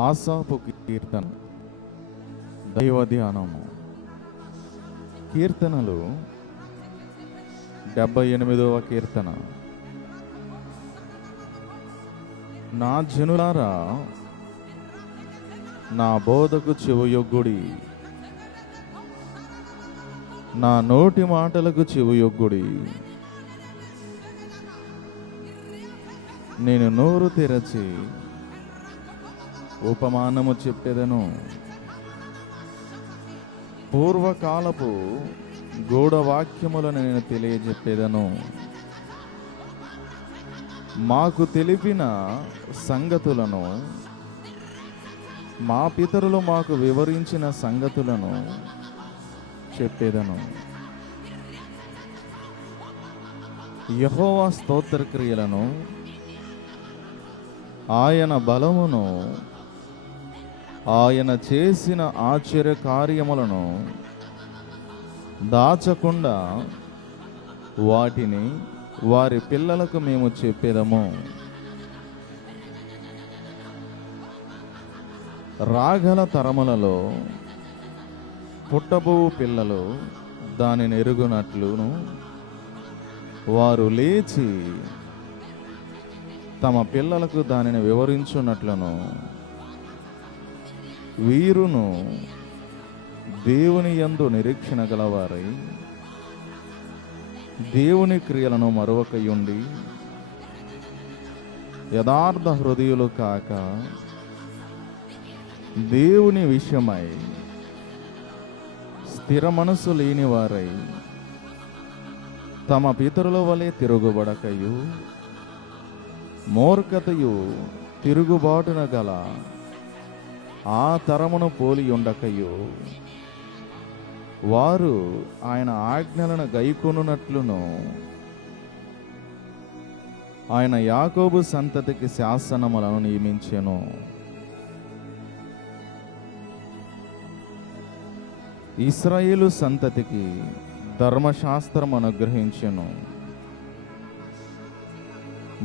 ఆసాపు కీర్తన దైవ ధ్యానము. కీర్తనలు 78వ కీర్తన. నా జనులారా, నా బోధకు చెవియొగ్గుడి, నా నోటి మాటలకు చెవియొగ్గుడి. నేను నోరు తెరచి ఉపమానము చెప్పెదను. పూర్వకాలపు గూఢవాక్యములను నేను తెలియజెప్పేదను. మాకు తెలిపిన సంగతులను, మా పితరులు మాకు వివరించిన సంగతులను చెప్పేదను. యెహోవా స్తోత్ర క్రియలను, ఆయన బలమును, ఆయన చేసిన ఆశ్చర్య కార్యములను దాచకుండా వాటిని వారి పిల్లలకు మేము చెప్పేదము. రాగల తరములలో పుట్టబో పిల్లలు దానిని ఎరుగునట్లును, వారు లేచి తమ పిల్లలకు దానిని వివరించున్నట్లును, వీరును దేవుని యందు నిరీక్షణ గలవారై దేవుని క్రియలను మరువకయుండి యథార్థ హృదయులు కాక దేవుని విషయమై స్థిర మనసు లేని వారై తమ పితరుల వలె తిరుగుబడకయు మూర్ఖతయు తిరుగుబాటున గల ఆ తరమును పోలి ఉండకయు వారు ఆయన ఆజ్ఞలను గైకొనున్నట్లును ఆయన యాకోబు సంతతికి శాసనములను నియమించెను. ఇశ్రాయేలు సంతతికి ధర్మశాస్త్రం అనుగ్రహించెను.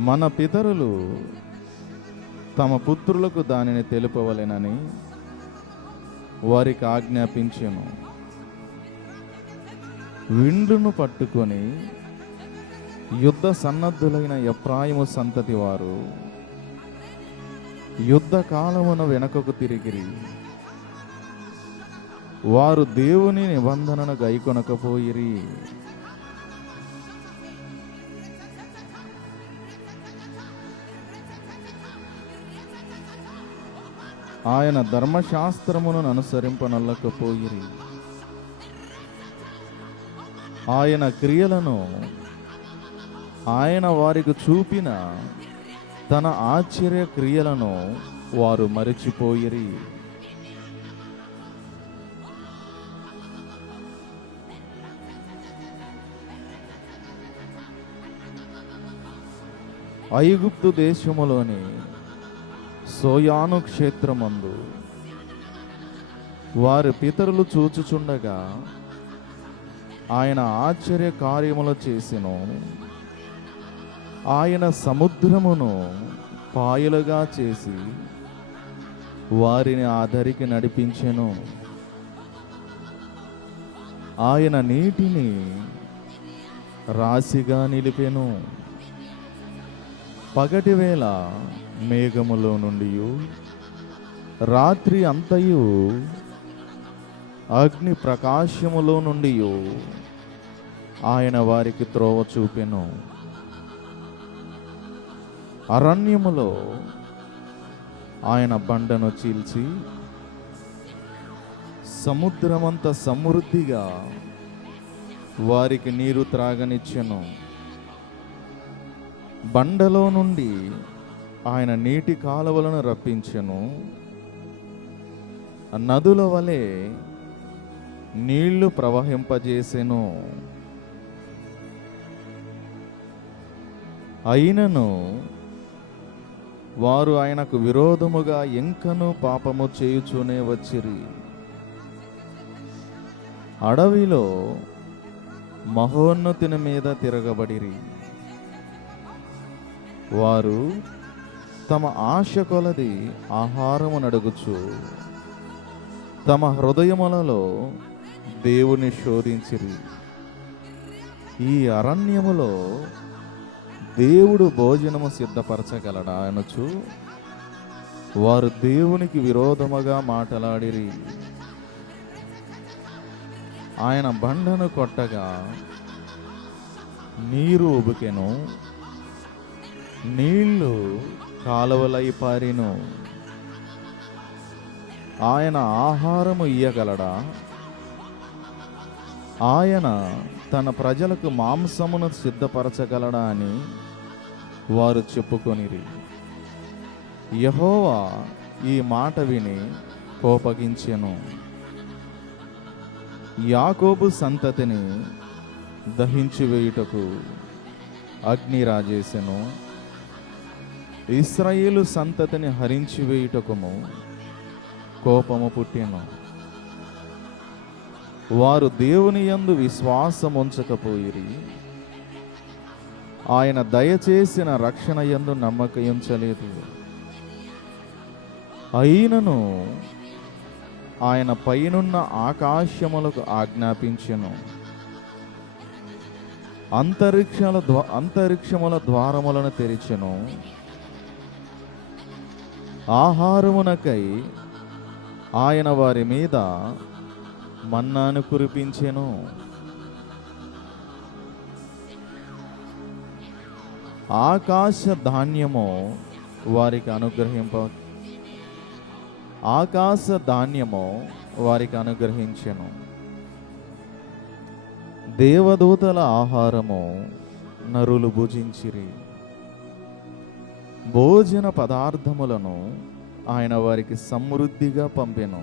మన పితరులు తమ పుత్రులకు దానిని తెలుపవలెనని వారికి ఆజ్ఞాపించెను. విండును పట్టుకొని యుద్ధ సన్నద్ధులైన ఎఫ్రాయిము సంతతి వారు యుద్ధ కాలమున వెనకకు తిరిగిరి. వారు దేవుని నిబంధనను గైకొనకపోయిరి. ఆయన ధర్మశాస్త్రమును అనుసరింపనల్లకపోయిరి. ఆయన క్రియలను ఆయన వారికి చూపిన తన ఆశ్చర్య క్రియలను వారు మరిచిపోయిరి. ఐగుప్తు దేశములోని సోయాను క్షేత్రమందు వారి పితరులు చూచుచుండగా ఆయన ఆశ్చర్య కార్యములు చేసెను. ఆయన సముద్రమును పాయలుగా చేసి వారిని ఆ దరికి నడిపించెను. ఆయన నీటిని రాశిగా నిలిపెను. పగటి వేళ మేఘములో నుండి రాత్రి అంతయు అగ్ని ప్రకాశములో నుండి ఆయన వారికి త్రోవ చూపెను. అరణ్యములో ఆయన బండను చీల్చి సముద్రమంత సమృద్ధిగా వారికి నీరు త్రాగనిచ్చెను. బండలో నుండి ఆయన నీటి కాలువలను రప్పించెను. నదుల వలె నీళ్లు ప్రవహింపజేసెను. అయినను వారు ఆయనకు విరోధముగా ఇంకనూ పాపము చేయుచూనే వచ్చిరి. అడవిలో మహోన్నతుని మీద తిరగబడిరి. వారు తమ ఆశ కొలది ఆహారము నడుగుచు తమ హృదయములలో దేవుని శోధించిరి. ఈ అరణ్యములో దేవుడు భోజనము సిద్ధపరచగలడా అనుచు వారు దేవునికి విరోధముగా మాటలాడిరి. ఆయన బండను కొట్టగా నీరు ఉబికెను, నీళ్లు కాలువలై పారిను. ఆయన ఆహారము ఇయ్యగలడా? ఆయన తన ప్రజలకు మాంసమును సిద్ధపరచగలడా అని వారు చెప్పుకొనిరి. యెహోవా ఈ మాట విని కోపగించెను. యాకోబు సంతతిని దహించి వేయుటకు అగ్ని రాజేసెను, ఇశ్రాయేలు సంతతిని హరించి వేయుటకుము కోపము పుట్టెను. వారు దేవుని యందు విశ్వాసముంచకపోయిరి, ఆయన దయచేసిన రక్షణ యందు నమ్మకముంచలేదు. అయినను ఆయన పైనున్న ఆకాశములకు ఆజ్ఞాపించెను, అంతరిక్షముల ద్వారములను తెరిచెను. ఆహారమునకై ఆయన వారి మీద మన్నాను కురిపించెను. ఆకాశ ధాన్యము వారికి అనుగ్రహించెను. దేవదూతల ఆహారము నరులు భుజించిరి. భోజన పదార్థములను ఆయన వారికి సమృద్ధిగా పంపెను.